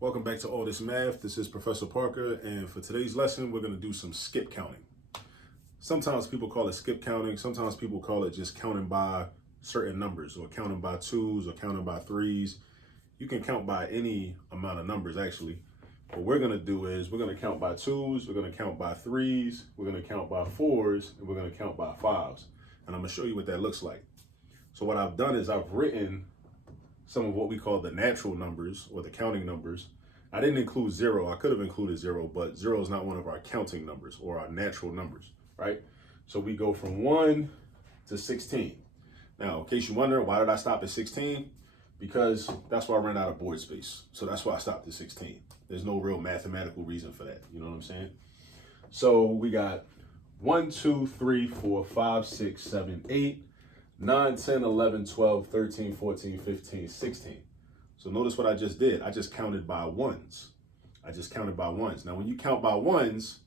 Welcome back to All This Math. This is Professor Parker, and for today's lesson, we're going to do some skip counting. Sometimes people call it skip counting. Sometimes people call it just counting by certain numbers, or counting by twos, or counting by threes. You can count by any amount of numbers, actually. What we're going to do is we're going to count by twos, we're going to count by threes, we're going to count by fours, and we're going to count by fives. And I'm going to show you what that looks like. So what I've done is I've written some of what we call the natural numbers or the counting numbers. I didn't include zero. I could have included zero, but zero is not one of our counting numbers or our natural numbers, right? So we go from 1 to 16. Now, in case you wonder, why did I stop at 16? Because that's why I ran out of board space. So that's why I stopped at 16. There's no real mathematical reason for that. You know what I'm saying? So we got 1, 2, 3, 4, 5, 6, 7, 8, 9, 10, 11, 12, 13, 14, 15, 16. So notice what I just did. I just counted by ones. I just counted by ones. Now, when you count by ones,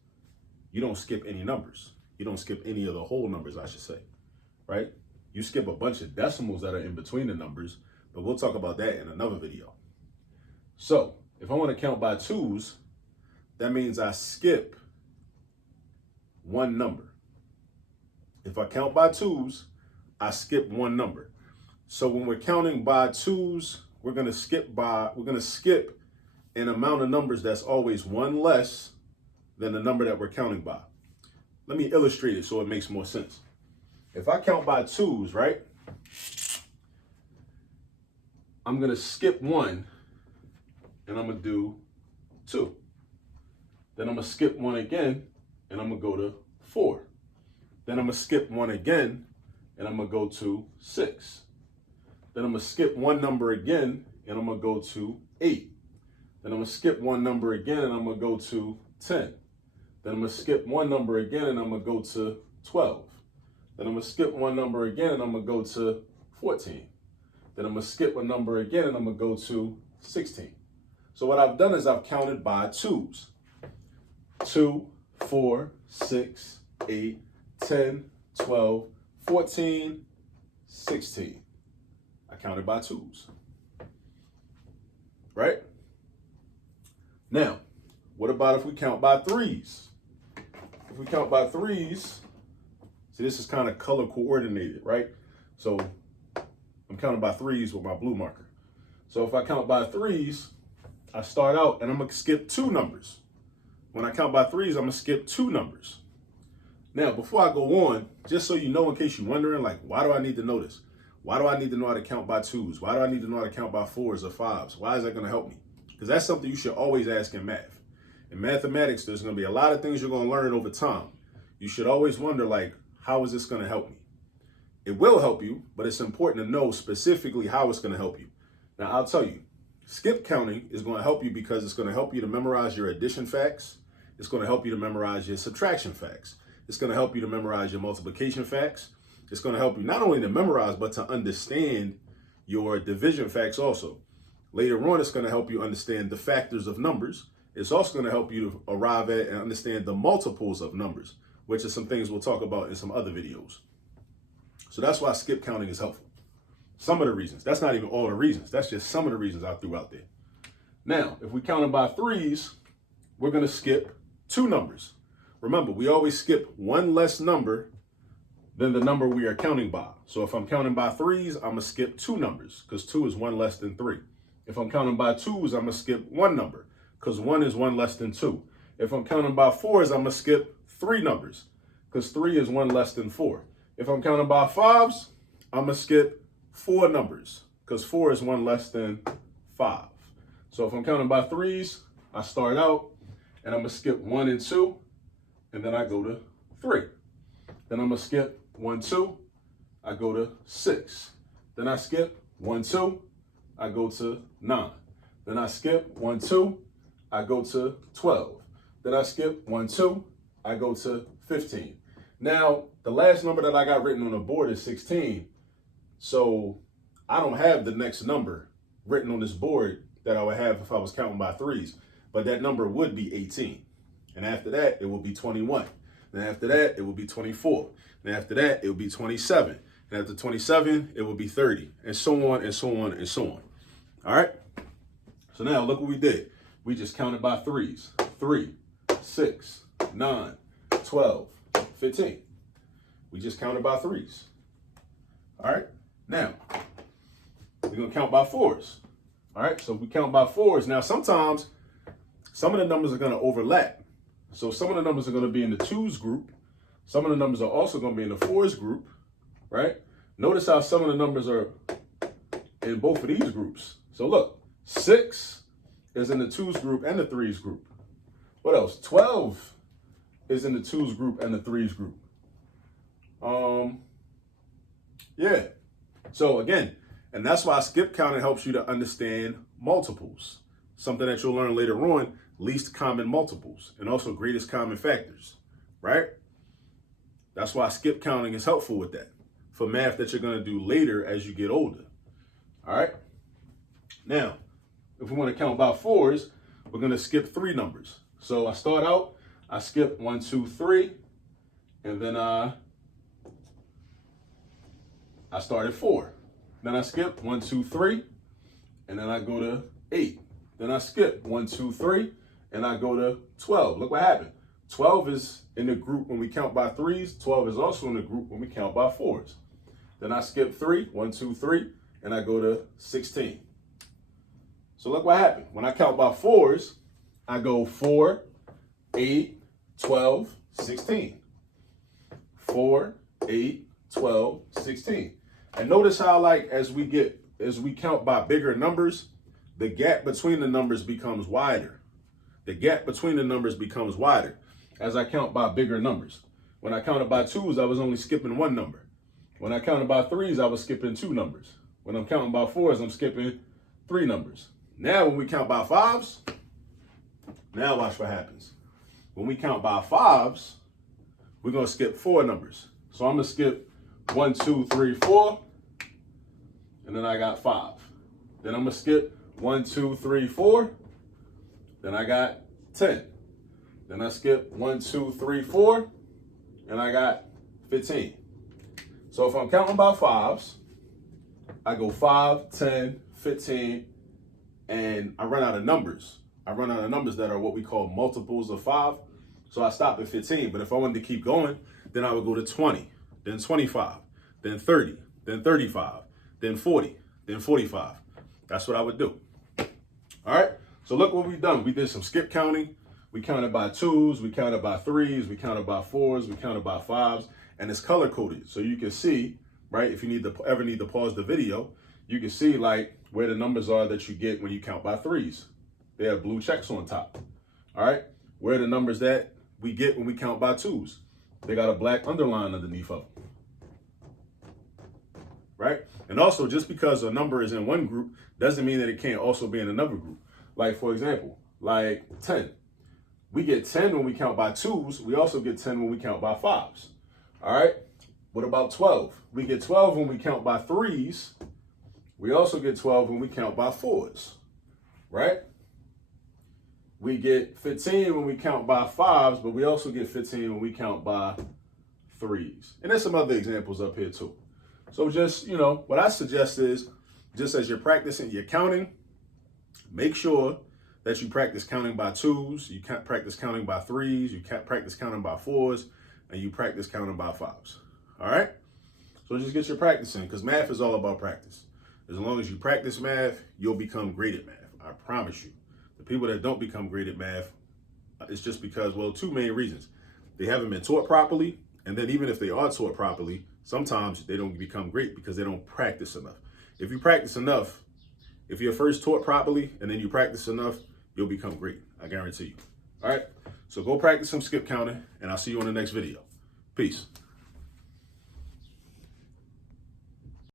you don't skip any numbers. You don't skip any of the whole numbers, I should say, right? You skip a bunch of decimals that are in between the numbers, but we'll talk about that in another video. So if I want to count by twos, that means I skip one number. If I count by twos, I skip one number. So when we're counting by twos, we're going to skip an amount of numbers that's always one less than the number that we're counting by. Let me illustrate it so it makes more sense. If I count by twos, right, I'm going to skip one and I'm going to do 2. Then I'm going to skip one again and I'm going to go to 4. Then I'm going to skip one again and I'm going to go to 6. Then I'm going to skip one number again, and I'm going to go to 8. Then I'm going to skip one number again, and I'm going to go to 10. Then I'm going to skip one number again, and I'm going to go to 12. Then I'm going to skip one number again, and I'm going to go to 14. Then I'm going to skip a number again, and I'm going to go to 16. So what I've done is I've counted by twos. 2, 4, 6, 8, 10, 12, 14, 16. I counted by twos. Right? Now, what about if we count by threes? If we count by threes, see, this is kind of color coordinated, right? So I'm counting by threes with my blue marker. So if I count by threes, I start out and I'm going to skip 2 numbers. When I count by threes, I'm going to skip 2 numbers. Now, before I go on, just so you know, in case you're wondering, like, why do I need to know this? Why do I need to know how to count by twos? Why do I need to know how to count by fours or fives? Why is that going to help me? Because that's something you should always ask in math. In mathematics, there's going to be a lot of things you're going to learn over time. You should always wonder, like, how is this going to help me? It will help you, but it's important to know specifically how it's going to help you. Now, I'll tell you, skip counting is going to help you because it's going to help you to memorize your addition facts. It's going to help you to memorize your subtraction facts. It's going to help you to memorize your multiplication facts. It's going to help you not only to memorize, but to understand your division facts also. Later on, it's going to help you understand the factors of numbers. It's also going to help you to arrive at and understand the multiples of numbers, which are some things we'll talk about in some other videos. So that's why skip counting is helpful. Some of the reasons. That's not even all the reasons. That's just some of the reasons I threw out there. Now, if we count them by threes, we're going to skip 2 numbers. Remember, we always skip one less number than the number we are counting by. So if I'm counting by threes, I'm going to skip 2 numbers because 2 is 1 less than 3. If I'm counting by twos, I'm going to skip 1 number because 1 is 1 less than 2. If I'm counting by fours, I'm going to skip 3 numbers because 3 is 1 less than 4. If I'm counting by fives, I'm going to skip 4 numbers because 4 is 1 less than 5. So if I'm counting by threes, I start out and I'm going to skip 1 and 2, and then I go to 3. Then I'm going to skip 1, 2, I go to 6. Then I skip 1, 2, I go to 9. Then I skip 1, 2, I go to 12. Then I skip 1, 2, I go to 15. Now, the last number that I got written on the board is 16. So I don't have the next number written on this board that I would have if I was counting by threes. But that number would be 18. And after that, it will be 21. And after that, it will be 24. And after that, it will be 27. And after 27, it will be 30. And so on and so on and so on. All right? So now look what we did. we just counted by threes. 3, 6, 9, 12, 15. We just counted by threes. All right, now we're gonna count by fours. All right, so we count by fours. Now, sometimes some of the numbers are gonna overlap. So some of the numbers are gonna be in the twos group. Some of the numbers are also gonna be in the fours group, right? Notice how some of the numbers are in both of these groups. So look, 6 is in the twos group and the threes group. What else? 12 is in the twos group and the threes group. Yeah. So again, and that's why skip counting helps you to understand multiples. Something that you'll learn later on, least common multiples, and also greatest common factors, right? That's why skip counting is helpful with that, for math that you're gonna do later as you get older. All right. Now, if we want to count by fours, we're going to skip 3 numbers. So I start out, I skip 1, 2, 3, and then I start at 4. Then I skip 1, 2, 3, and then I go to 8. Then I skip 1, 2, 3, and I go to 12. Look what happened. 12 is in the group when we count by threes. 12 is also in the group when we count by fours. Then I skip 3, 1, 2, 3, and I go to 16. So look what happened. When I count by fours, I go 4, 8, 12, 16. 4, 8, 12, 16. And notice how, like, as we count by bigger numbers, the gap between the numbers becomes wider. The gap between the numbers becomes wider as I count by bigger numbers. When I counted by twos, I was only skipping 1 number. When I counted by threes, I was skipping 2 numbers. When I'm counting by fours, I'm skipping 3 numbers. Now, when we count by fives, now watch what happens. When we count by fives, we're going to skip 4 numbers. So I'm going to skip 1, 2, 3, 4, and then I got 5. Then I'm going to skip 1, 2, 3, 4, then I got 10. Then I skip 1, 2, 3, 4, and I got 15. So if I'm counting by fives, I go 5, 10, 15, and I run out of numbers. I run out of numbers that are what we call multiples of 5. So I stop at 15. But if I wanted to keep going, then I would go to 20, then 25, then 30, then 35, then 40, then 45. That's what I would do. All right. So look what we've done. We did some skip counting. We counted by twos. We counted by threes. We counted by fours. We counted by fives. And it's color coded. So you can see, right, if you ever need to pause the video, you can see like where the numbers are that you get when you count by threes. They have blue checks on top. All right. Where are the numbers that we get when we count by twos? They got a black underline underneath of them. Right. And also, just because a number is in one group doesn't mean that it can't also be in another group. Like, for example, like 10. We get 10 when we count by twos. We also get 10 when we count by fives. All right. What about 12? We get 12 when we count by threes. We also get 12 when we count by fours. Right. We get 15 when we count by fives, but we also get 15 when we count by threes. And there's some other examples up here too. So just, what I suggest is, just as you're practicing your counting, make sure that you practice counting by twos, you can't practice counting by threes, you can't practice counting by fours, and you practice counting by fives. All right? So just get your practice in, because math is all about practice. As long as you practice math, you'll become great at math. I promise you. The people that don't become great at math, it's just because, well, 2 main reasons. They haven't been taught properly, and then even if they are taught properly, sometimes they don't become great because they don't practice enough. If you practice enough, if you're first taught properly and then you practice enough, you'll become great. I guarantee you. All right. So go practice some skip counting, and I'll see you on the next video. Peace.